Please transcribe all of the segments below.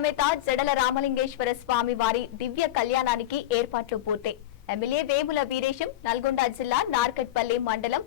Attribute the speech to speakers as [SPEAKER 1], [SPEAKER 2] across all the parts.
[SPEAKER 1] సమేత జడల రామలింగేశ్వర స్వామి వారి దివ్య కళ్యాణానికి ఏర్పాట్లు పూర్తి ఎమ్మెల్యే వేముల వీరేశం నల్గొండ జిల్లా నార్కట్పల్లి మండలం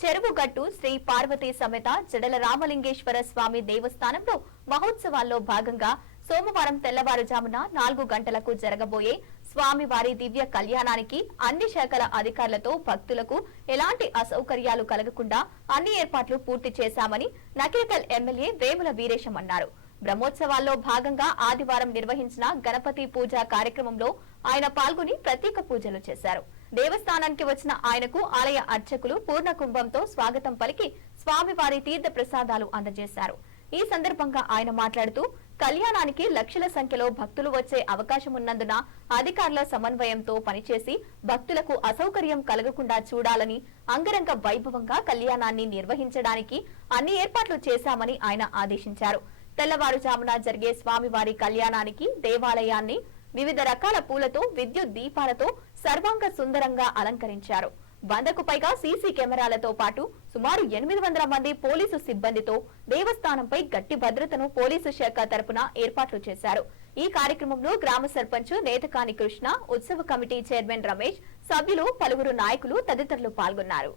[SPEAKER 1] చెరువుగట్టు శ్రీ పార్వతీ సమేత జడల రామలింగేశ్వర స్వామి దేవస్థానంలో మహోత్సవాల్లో భాగంగా సోమవారం తెల్లవారుజామున నాలుగు గంటలకు జరగబోయే స్వామివారి దివ్య కళ్యాణానికి అన్ని శాఖల అధికారులతో భక్తులకు ఎలాంటి అసౌకర్యాలు కలగకుండా అన్ని ఏర్పాట్లు పూర్తి చేశామని నకిరికల్ ఎమ్మెల్యే వేముల వీరేశం అన్నారు. బ్రహ్మోత్సవాల్లో భాగంగా ఆదివారం నిర్వహించిన గణపతి పూజ కార్యక్రమంలో ఆయన పాల్గొని ప్రత్యేక పూజలు చేశారు. దేవస్థానానికి వచ్చిన ఆయనకు ఆలయ అర్చకులు పూర్ణ కుంభంతో స్వాగతం పలికి స్వామివారి తీర్థ ప్రసాదాలు అందజేశారు. ఈ సందర్భంగా ఆయన మాట్లాడుతూ కళ్యాణానికి లక్షల సంఖ్యలో భక్తులు వచ్చే అవకాశం ఉన్నందున అధికారుల సమన్వయంతో పనిచేసి భక్తులకు అసౌకర్యం కలగకుండా చూడాలని అంగరంగ వైభవంగా కళ్యాణాన్ని నిర్వహించడానికి అన్ని ఏర్పాట్లు చేశామని ఆయన ఆదేశించారు. తెల్లవారుజామున జరిగే స్వామివారి కళ్యాణానికి దేవాలయాన్ని వివిధ రకాల పూలతో విద్యుత్ దీపాలతో సర్వాంగ సుందరంగా అలంకరించారు. వందకు పైగా సీసీ కెమెరాలతో పాటు సుమారు ఎనిమిది వందల మంది పోలీసు సిబ్బందితో దేవస్థానంపై గట్టి భద్రతను పోలీసు శాఖ తరపున ఏర్పాట్లు చేశారు. ఈ కార్యక్రమంలో గ్రామ సర్పంచ్ నేతకాని కృష్ణ ఉత్సవ కమిటీ చైర్మన్ రమేష్ సభ్యులు పలువురు నాయకులు తదితరులు పాల్గొన్నారు.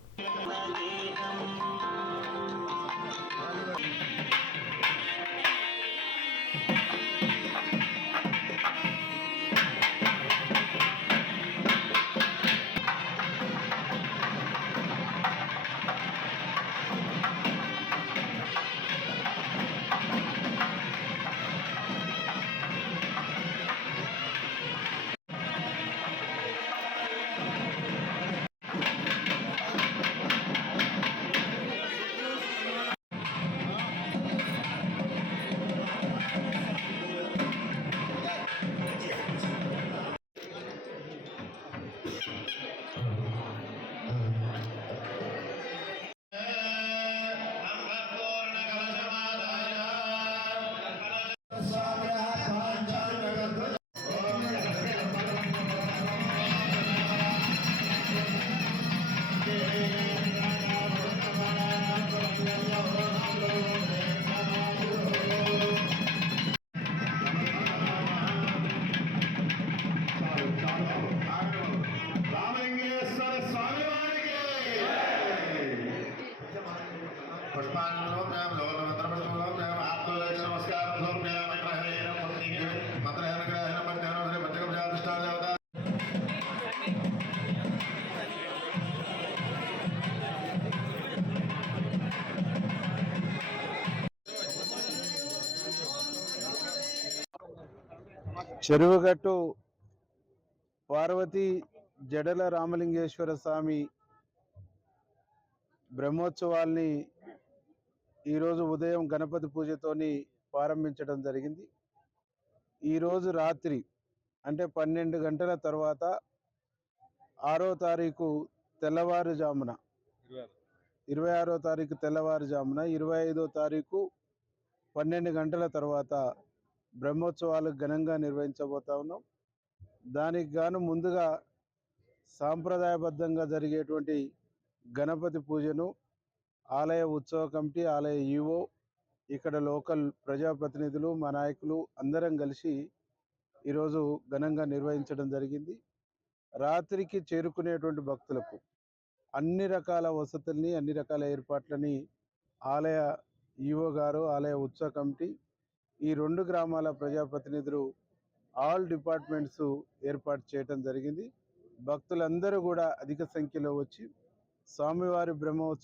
[SPEAKER 2] Thank you.
[SPEAKER 3] చెరువుగట్టు పార్వతి జడల రామలింగేశ్వర స్వామి బ్రహ్మోత్సవాల్ని ఈరోజు ఉదయం గణపతి పూజతోని ప్రారంభించడం జరిగింది. ఈరోజు రాత్రి అంటే పన్నెండు గంటల తర్వాత ఆరో తారీఖు తెల్లవారుజామున ఇరవై ఆరో. తారీఖు తెల్లవారుజామున ఇరవై ఐదో తారీఖు పన్నెండు గంటల తర్వాత బ్రహ్మోత్సవాలు ఘనంగా నిర్వహించబోతా ఉన్నాం. దానికి గాను ముందుగా సాంప్రదాయబద్ధంగా జరిగేటువంటి గణపతి పూజను ఆలయ ఉత్సవ కమిటీ ఆలయ ఈవో ఇక్కడ లోకల్ ప్రజాప్రతినిధులు మా నాయకులు అందరం కలిసి ఈరోజు ఘనంగా నిర్వహించడం జరిగింది. రాత్రికి చేరుకునేటువంటి భక్తులకు అన్ని రకాల వసతుల్ని అన్ని రకాల ఏర్పాట్లని ఆలయ ఈవో గారు ఆలయ ఉత్సవ కమిటీ ఈ రెండు గ్రామాల ప్రజాప్రతినిధులు ఆల్ డిపార్ట్మెంట్స్ ఏర్పాటు చేయడం జరిగింది. భక్తులందరూ కూడా అధిక సంఖ్యలో వచ్చి స్వామివారి బ్రహ్మోత్సవం